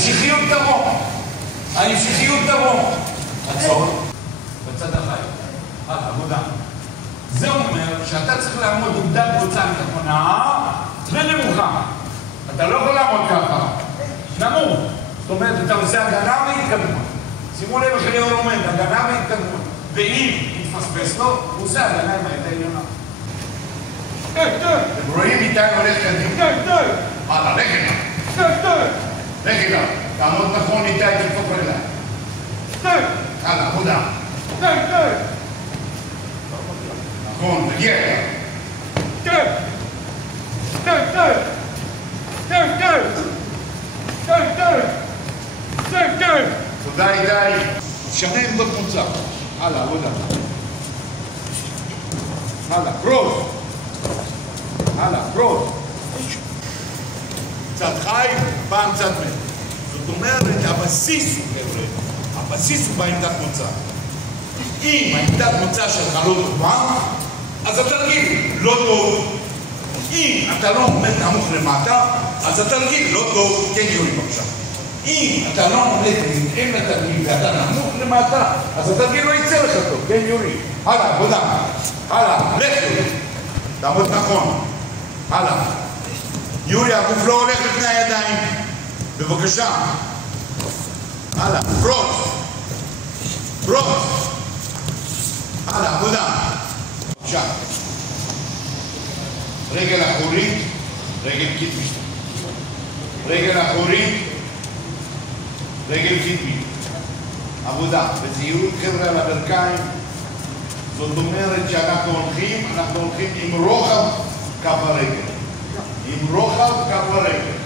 ההמשכיות תבוא. ההמשכיות תבוא. עצור. בצד החי. עבודה. זה אומר שאתה צריך לעמוד עמדת קבוצה נכונה ונמוכה. אתה לא יכול לעמוד ככה. נמוך. זאת אומרת, אתה עושה הגנה והתקדמות. שימו לב איך ליאור לומד, הגנה והתקדמות. ואם יתפספס לו, הוא עושה הגנה עם היד העליונה. אתם רואים איתי הולך קדימה? הלאה, לך אליו. לך אליו. תעמוד נכון איתי, תדפוק רגליים. הלאה, עבודה. נכון, תגיע אליו. תודה איתי. שנה עמדות מוצא. הלאה, עבודה. הלאה, קרוס. הלאה, קרוס. צד חי, פעם צד מת. זאת אומרת, הבסיס הוא, חבר'ה, הבסיס הוא בעמדת מוצא. אם העמדת מוצא שלך לא טובה, אז התרגיל לא טוב. אם אתה לא עומד נמוך למטה, אז התרגיל לא טוב. כן, יורי, בבקשה. אם אתה לא עומד בהתאם לתרגיל ואתה נמוך למטה, אז התרגיל לא יצא לך טוב. כן, יורי? הלאה, עבודה. הלאה, לך יורי. תעמוד נכון. הלאה. יורי, הגוף לא הולך לפני הידיים. בבקשה. הלאה, פרוץ. פרוץ. הלאה, עבודה. בבקשה. רגל אחורית, רגל קדמית. רגל אחורית, רגל קדמית. עבודה. בזהירות, חבר'ה, על הברכיים. זאת אומרת שאנחנו הולכים עם רוחב כף הרגל. עם רוחב כף הרגל.